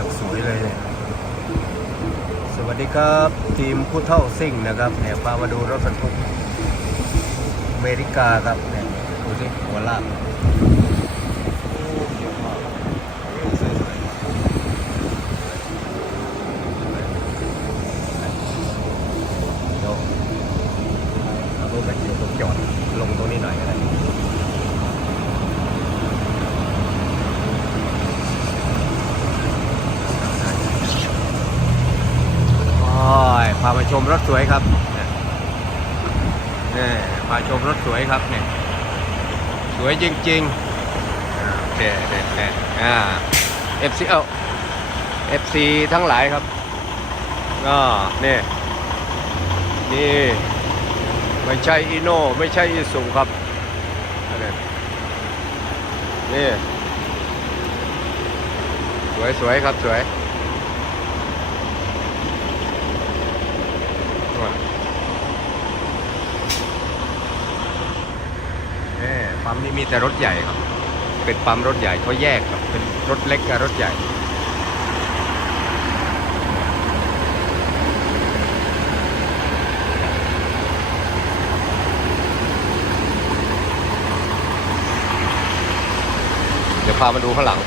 อย่างสวยเลย สวัสดีครับทีมผู้เท่าซิ่งนะครับเนี่ยพามาดูรถบรรทุกอเมริกาครับเนี่ยดูสิหัวลากโอ้เยอะมากสวยๆเดี๋ยวเอารถไปเดี๋ยวผมจอดลงตรงนี้หน่อยก็ได้ โอ้ยพามาชมรถสวยครับเนี่ยนี่พาชมรถสวยครับเนี่ยสวยจริงๆอ่าเด็ดเด็ดเอ่า FC เอ้า FC ทั้งหลายครับก็นี่นี่ไม่ใช่อีโน่ไม่ใช่อีสุครับนี่นี่สวยสวยครับสวย นี่ ปั๊มนี้มีแต่รถใหญ่ครับ เป็นปั๊มรถใหญ่เขาแยกครับเป็นรถเล็กกับรถใหญ่เดี๋ยวพามาดูข้างหลัง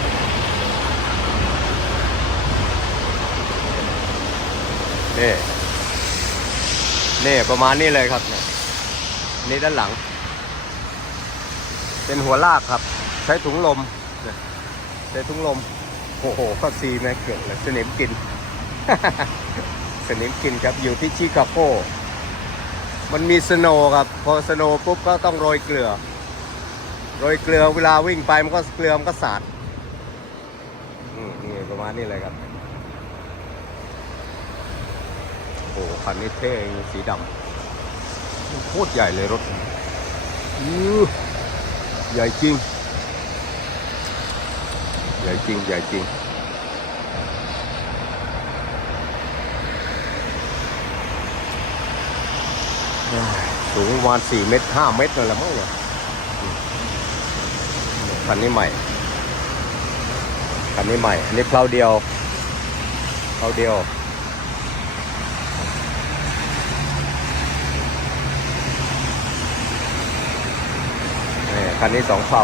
นี่ นี่ประมาณนี้เลยครับเนี่ยนี่ด้านหลัง เป็นหัวลากครับ ใช้ถุงลมใช้ถุงลม โอ้โหก็ซีแม่เกิดเลยสนิมกิน สนิมกินครับอยู่ที่ชิคาโกมันมีสโนครับ พอสโนปุ๊บก็ต้องโรยเกลือ โรยเกลือเวลาวิ่งไปมันก็เกลือมันก็สาดนี่ประมาณนี้เลยครับ โอ้โหคันนี้เท่สีดำโคตรใหญ่เลยรถอือ ใหญ่จริง ใหญ่จริง ใหญ่จริง สูงประมาณสี่เมตรห้าเมตรนั่นแหละมั้งเนี่ยคันนี้ใหม่คันนี้ใหม่ อันนี้เพลาเดียวเพลาเดียว นี่ คันนี้สองเผา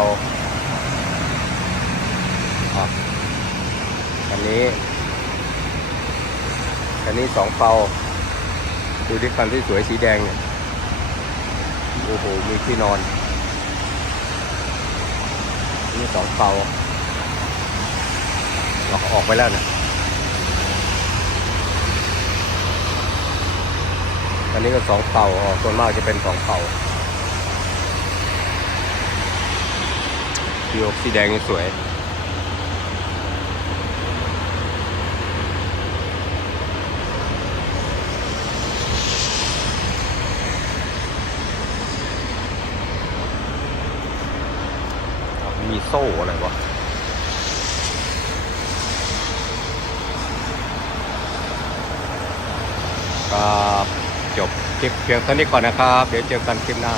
อันนี้คันนี้สองเผาดูที่คันที่สวยสีแดงเนี่ยโอ้โหมีที่นอน นี่สองเผาออกออกไปแล้วเนี่ยอันนี้ก็สองเผาออกส่วนมากจะเป็นสองเผา สีอกสีแดงนี่สวย มีโซ่อะไรวะครับจบคลิปเพียงเท่านี้ก่อนนะครับ เดี๋ยวเจอกันคลิปหน้า